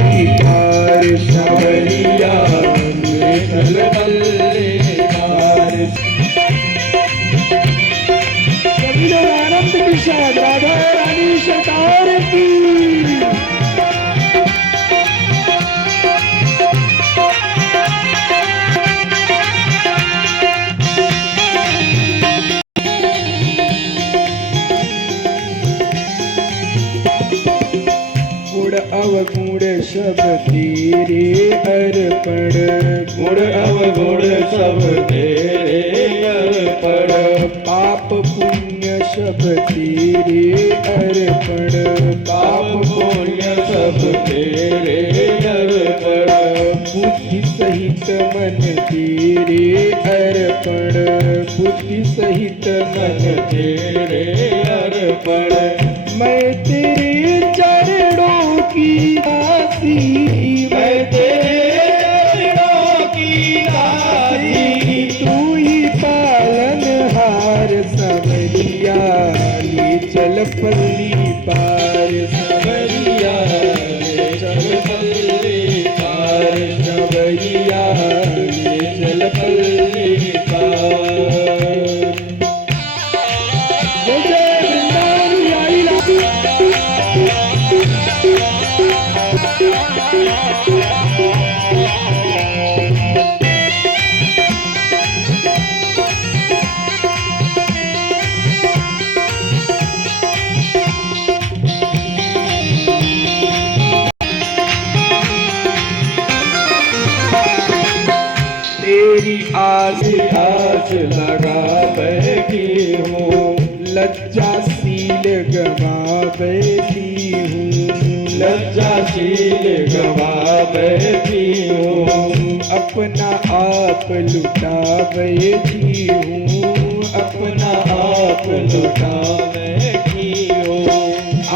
पार सांवरिया ले चल पल्ली पार। सभी लोग आनंद के साथ राधा रानी सरकार की। अवगुण सब तेरे अर्पण, गुण अवगुण सब तेरे अर्पण, पाप पुण्य सब तेरे अर्पण, पाप पुण्य सब तेरे अर्पण, बुद्धि सहित मन तेरे अर्पण, बुद्धि सहित मन तेरे अर्पण, मैं तेरे चरणों की दासी, मैं तेरे चरणों की दासी, तू ही पालनहार सांवरिया ले चल पल्ली पार सांवरिया ले चल पल्ली पार सांवरिया ले चल पल्ली पार। तेरी आस लगा बैठी हूँ, लज्जाशील गवा बैठी हूँ, लज्जाशील गवा बैठी हूँ, अपना आप लुटा बैठी हूँ, अपना आप लुटा बैठी हूँ,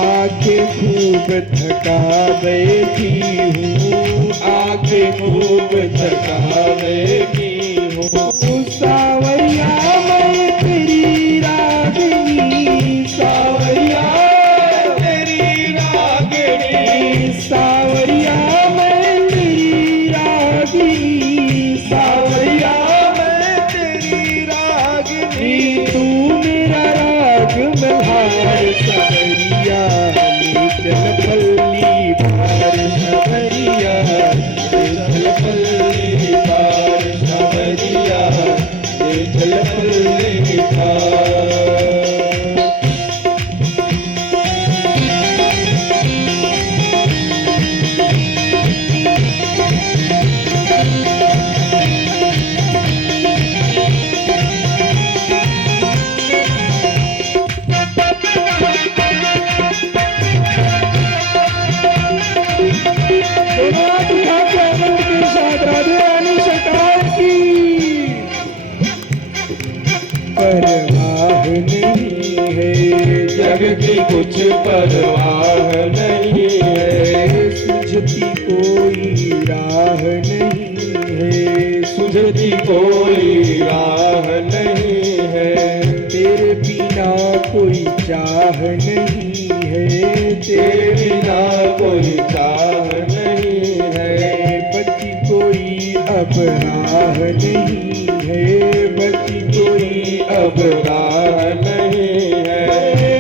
आंखें खूब थका बैठी हूँ, आंखें खूब थका बैठी हूँ, सांवरिया मैं तेरी रागिनी, सांवरिया तेरी रागिनी, सांवरिया मैं तेरी रागिनी, सांवरिया मैं तेरी रागिनी, तू मेरा राग मल्हार सांवरिया ले चल पल्ली पार सांवरिया ले चल पल्ली पार सांवरिया ले चल पल्ली पार। परवाह नहीं है जग की कुछ परवाह नहीं है, सुझती कोई राह नहीं है, सुझती कोई राह नहीं है, तेरे बिना कोई चाह नहीं है, तेरे बिना कोई चाह नहीं है, बची कोई अब राह नहीं है, बची कोई अब राह नहीं है,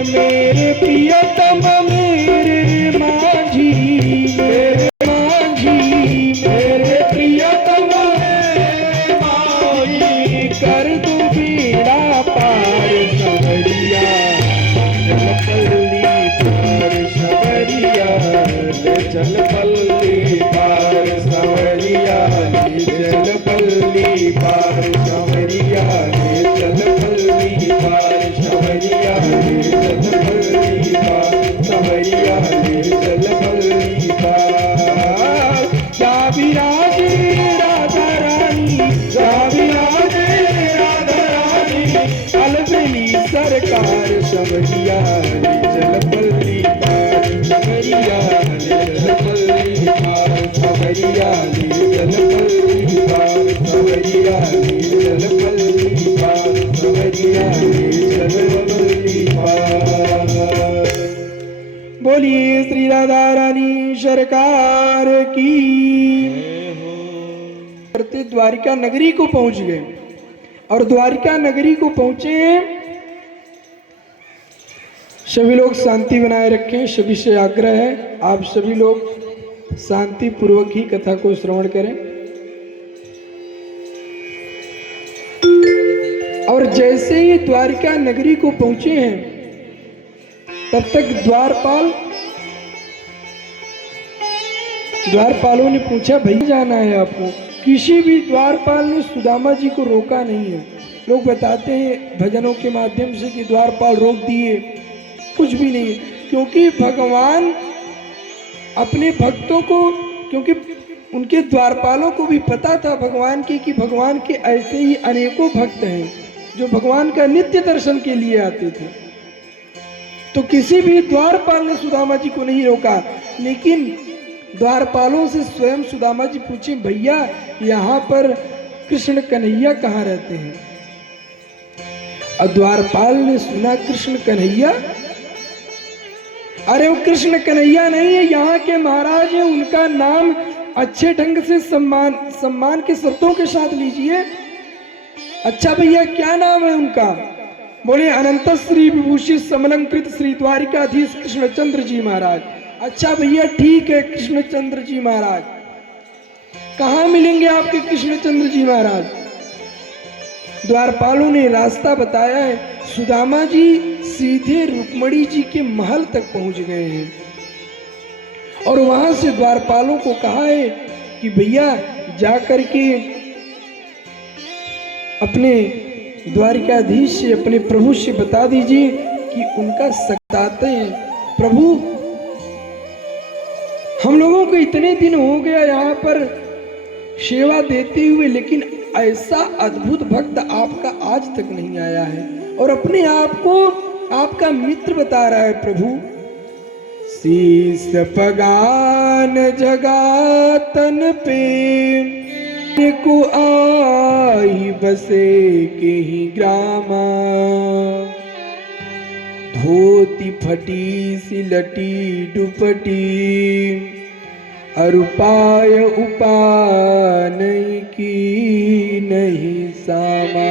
मेरे प्रियतम मेरे माझी, मेरे माझी, मेरे प्रियतम मेरे माझी, कर दू बीड़ा पार सांवरिया चल पल्ली पार सांवरिया ले चल पल्ली पार सांवरिया ले चल पल्ली पार सांवरिया ले चल पल्ली पार सांवरिया ले चल पल्ली पार सांवरिया ले चल पल्ली पार। जा विराजे राधा रानी, जा विराजे राधा रानी, अलबेली सरकार सांवरिया ले चल पल्ली पार सांवरिया ले चल पल्ली पार सांवरिया ले चल पल्ली पार सांवरिया ले चल पल्ली पार सांवरिया ले चल पल्ली पार। बोलिए श्री राधा रानी सरकार की। करते द्वारिका नगरी को पहुंच गए और द्वारिका नगरी को पहुंचे। सभी लोग शांति बनाए रखें, सभी से आग्रह है आप सभी लोग शांति पूर्वक ही कथा को श्रवण करें। और जैसे ही द्वारिका नगरी को पहुंचे हैं तब तक द्वारपालों ने पूछा भैया जाना है आपको। किसी भी द्वारपाल ने सुदामा जी को रोका नहीं है। लोग बताते हैं भजनों के माध्यम से कि द्वारपाल रोक दिए, कुछ भी नहीं, क्योंकि भगवान अपने भक्तों को, क्योंकि उनके द्वारपालों को भी पता था भगवान की कि भगवान के ऐसे ही अनेकों भक्त हैं जो भगवान का नित्य दर्शन के लिए आते थे। तो किसी भी द्वारपाल ने सुदामा जी को नहीं रोका, लेकिन द्वारपालों से स्वयं सुदामा जी पूछे भैया यहाँ पर कृष्ण कन्हैया कहाँ रहते हैं। और द्वारपाल ने सुना कृष्ण कन्हैया, अरे वो कृष्ण कन्हैया नहीं है, यहाँ के महाराज हैं, उनका नाम अच्छे ढंग से सम्मान के शब्दों के साथ लीजिए। अच्छा भैया क्या नाम है उनका? बोले अनंत श्री विभूषित समलंकृत श्री द्वारिकाधीश कृष्णचंद्र जी महाराज। अच्छा भैया ठीक है कृष्णचंद्र जी महाराज, कहाँ मिलेंगे आपके कृष्णचंद्र जी महाराज? द्वारपालों ने रास्ता बताया है, सुदामा जी सीधे रुक्मणी जी के महल तक पहुंच गए हैं और वहां से द्वारपालों को कहा है कि भैया जाकर के अपने द्वारिकाधीश से, अपने प्रभु से बता दीजिए कि उनका सताते हैं। प्रभु हम लोगों को इतने दिन हो गया यहाँ पर सेवा देते हुए, लेकिन ऐसा अद्भुत भक्त आपका आज तक नहीं आया है और अपने आप को आपका मित्र बता रहा है। प्रभु शीस पगान जगातन पे को आई बसे के ही ग्रामा, धोती फटी सिलटी दुपटी अरुपाय उपान की नहीं सामा,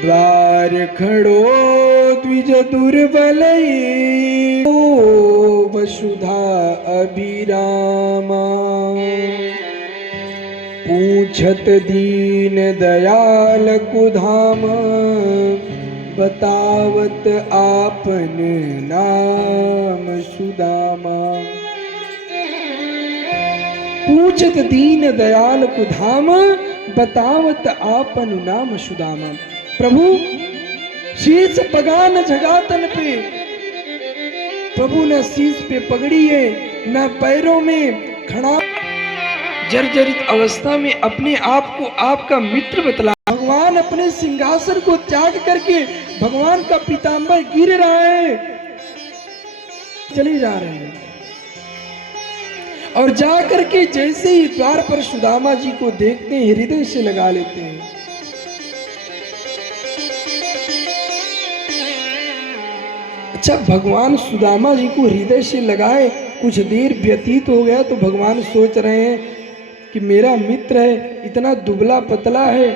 द्वार खड़ो द्विज दुर्बल वसुधा अभिरामा, पूछत दीन दयाल कुधाम बतावत आपन नाम सुदामा। पूछत दीन दयाल कुधाम बतावत आपन नाम सुदामा। प्रभु शीश पगान जगातन पे, प्रभु न शीश पे पगड़ी है न पैरों में खड़ा, जर्जरित अवस्था में अपने आप को आपका मित्र बतला। भगवान अपने सिंहासन को त्याग करके भगवान का पीतांबर गिर रहा है, चले जा रहे हैं और जाकर के जैसे ही द्वार पर सुदामा जी को देखते हैं हृदय से लगा लेते हैं। अच्छा भगवान सुदामा जी को हृदय से लगाए, कुछ देर व्यतीत हो गया तो भगवान सोच रहे हैं कि मेरा मित्र है, इतना दुबला पतला है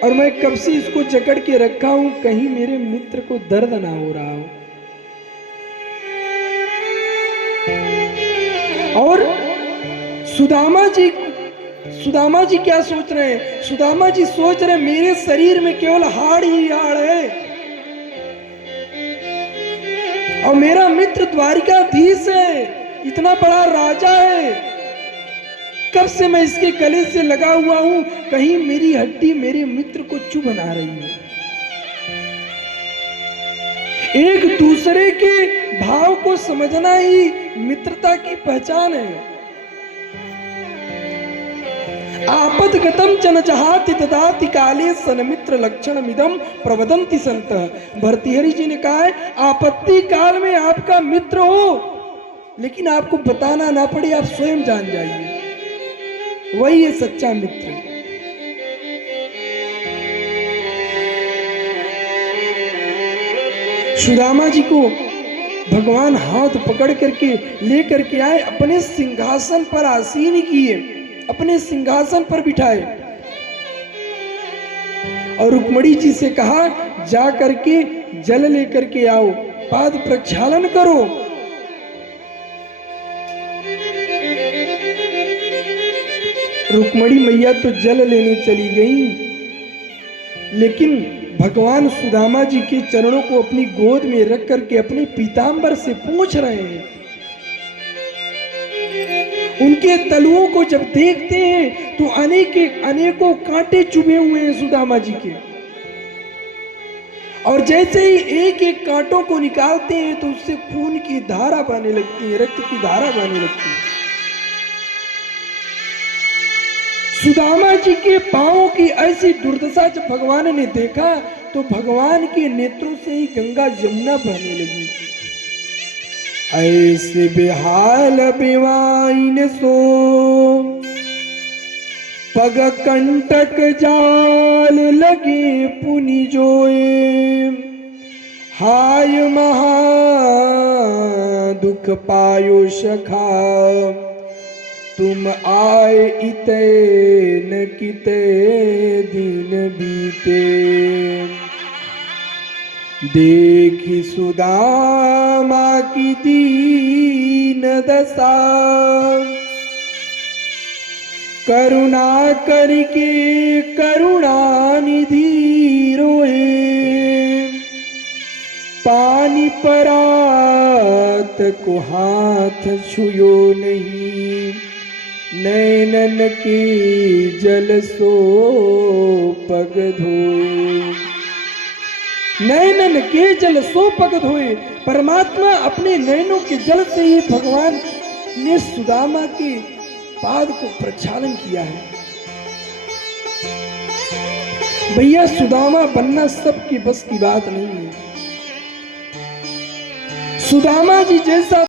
और मैं कब से इसको जकड़ के रखा हूं, कहीं मेरे मित्र को दर्द ना हो रहा हो। और सुदामा जी क्या सोच रहे हैं? सुदामा जी सोच रहे हैं मेरे शरीर में केवल हाड़ ही हाड़ है और मेरा मित्र द्वारिकाधीश है, इतना बड़ा राजा है, कब से मैं इसके गले से लगा हुआ हूं, कहीं मेरी हड्डी मेरे मित्र को चुभ ना रही है। एक दूसरे के भाव को समझना ही मित्रता की पहचान है। आपद गतम चन जहाति ददाति काले सनमित्र लक्षण मिदम प्रवदंति संत। भर्तृहरि जी ने कहा है आपत्ति काल में आपका मित्र हो, लेकिन आपको बताना ना पड़े, आप स्वयं जान जाइए, वही है सच्चा मित्र। सुदामा जी को भगवान हाथ पकड़ करके लेकर के आए, अपने सिंहासन पर आसीन किए, अपने सिंहासन पर बिठाए और रुक्मणी जी से कहा जा करके जल लेकर के आओ, पाद प्रक्षालन करो। रुक्मणी मैया तो जल लेने चली गई, लेकिन भगवान सुदामा जी के चरणों को अपनी गोद में रख करके अपने पीतांबर से पूछ रहे हैं। उनके तलुओं को जब देखते हैं तो अनेकों कांटे चुभे हुए हैं सुदामा जी के, और जैसे ही एक एक कांटों को निकालते हैं तो उससे खून की धारा बहने लगती है, रक्त की धारा बहने लगती है। सुदामा जी के पांवों की ऐसी दुर्दशा जब भगवान ने देखा तो भगवान के नेत्रों से ही गंगा जमुना बहने लगी। ऐसे बेहाल बेवाइन सो पग कंटक जाल लगे पुनि जोए, हाय महा दुख पायो सखा, तुम आए इते न किते दिन बीते, देखी सुदामा की दीन दशा, करुणा करके करुणा निधि रोए, पानी परात को हाथ छुयो नहीं, नैनन के जल सो पग धोए। नैनन के जल सो पग धोए, परमात्मा अपने नैनों के जल से ही भगवान ने सुदामा के पाद को प्रक्षालन किया है। भैया सुदामा बनना सबके बस की बात नहीं है। सुदामा जी जैसा